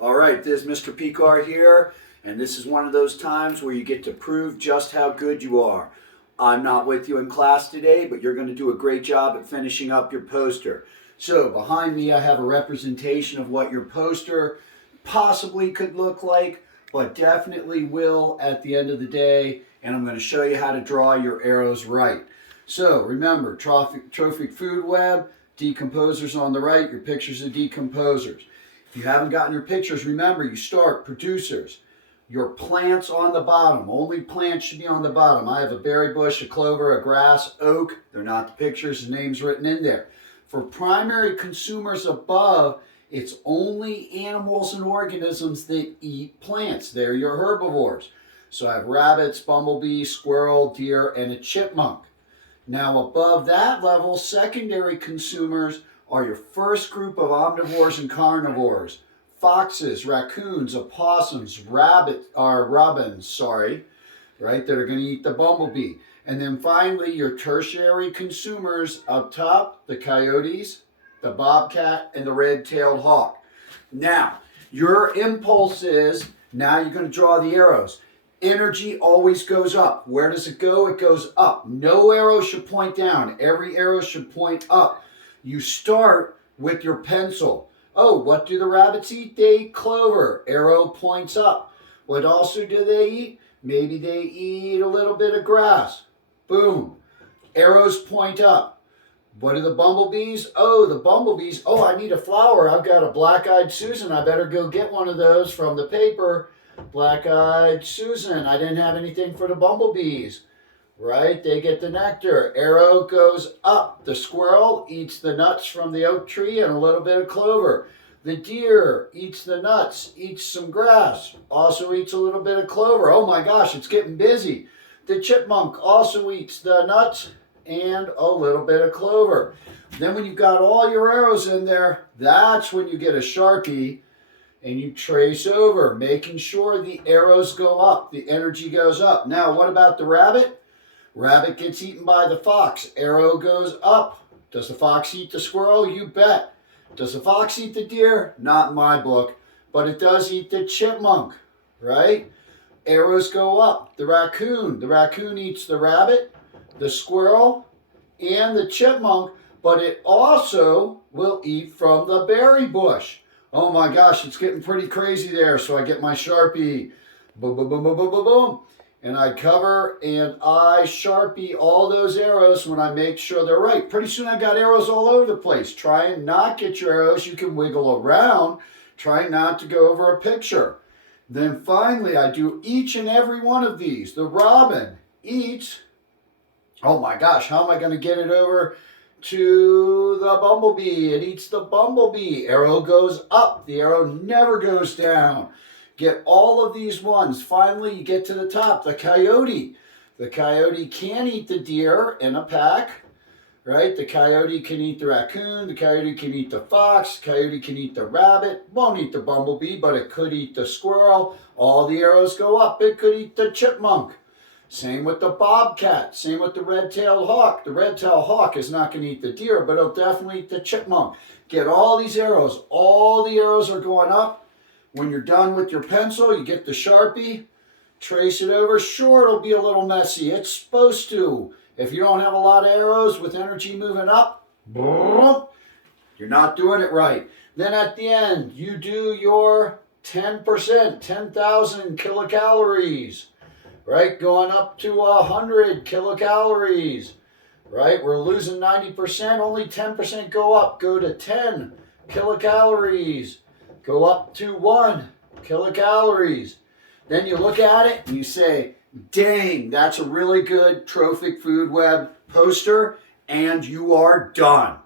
All right, this is Mr. Picard here, and this is one of those times where you get to prove just how good you are. I'm not with you in class today, but you're going to do a great job at finishing up your poster. So behind me I have a representation of what your poster possibly could look like, but definitely will at the end of the day, and I'm going to show you how to draw your arrows right. So remember, trophic food web, decomposers on the right, your pictures of decomposers. If you haven't gotten your pictures, remember you start producers. Your plants on the bottom. Only plants should be on the bottom. I have a berry bush, a clover, a grass, oak. They're not the pictures, the name's written in there. For primary consumers above, it's only animals and organisms that eat plants. They're your herbivores. So I have rabbits, bumblebees, squirrel, deer, and a chipmunk. Now above that level, secondary consumers are your first group of omnivores and carnivores. Foxes, raccoons, opossums, robins, right, that are going to eat the bumblebee. And then finally, your tertiary consumers up top, the coyotes, the bobcat, and the red-tailed hawk. Now, your impulse is, now you're going to draw the arrows. Energy always goes up. Where does it go? It goes up. No arrow should point down. Every arrow should point up. You start with your pencil. Oh, what do the rabbits eat? They eat clover. Arrow points up. What else do they eat? Maybe they eat a little bit of grass. Boom. Arrows point up. What are the bumblebees? Oh, the bumblebees. Oh, I need a flower. I've got a black-eyed Susan. I better go get one of those from the paper. Black-eyed Susan. I didn't have anything for the bumblebees. Right? They get the nectar. Arrow goes up. The squirrel eats the nuts from the oak tree and a little bit of clover. The deer eats the nuts, eats some grass, also eats a little bit of clover. Oh my gosh, it's getting busy. The chipmunk also eats the nuts and a little bit of clover. Then when you've got all your arrows in there, that's when you get a Sharpie and you trace over, making sure the arrows go up, the energy goes up. Now, what about the rabbit? Rabbit gets eaten by the fox. Arrow goes up. Does the fox eat the squirrel? You bet. Does the fox eat the deer? Not in my book, but it does eat the chipmunk, right? Arrows go up. The raccoon eats the rabbit, the squirrel, and the chipmunk, but it also will eat from the berry bush. Oh my gosh, it's getting pretty crazy there, so I get my Sharpie. Boom, boom, boom, boom, boom, boom, boom. And I cover and I Sharpie all those arrows when I make sure they're right. Pretty soon I got arrows all over the place. Try and not get your arrows. You can wiggle around. Try not to go over a picture. Then finally I do each and every one of these. The robin eats, oh my gosh, how am I going to get it over to the bumblebee? It eats the bumblebee. Arrow goes up. The arrow never goes down. Get all of these ones. Finally, you get to the top, the coyote. The coyote can eat the deer in a pack, right? The coyote can eat the raccoon. The coyote can eat the fox. The coyote can eat the rabbit. Won't eat the bumblebee, but it could eat the squirrel. All the arrows go up. It could eat the chipmunk. Same with the bobcat. Same with the red-tailed hawk. The red-tailed hawk is not going to eat the deer, but it'll definitely eat the chipmunk. Get all these arrows. All the arrows are going up. When you're done with your pencil, you get the Sharpie, trace it over. Sure, it'll be a little messy. It's supposed to. If you don't have a lot of arrows with energy moving up, you're not doing it right. Then at the end, you do your 10%, 10,000 kilocalories, right? Going up to 100 kilocalories, right? We're losing 90%, only 10% go up. Go to 10 kilocalories. Go up to 1 kilocalories. Then you look at it and you say, dang, that's a really good trophic food web poster, and you are done.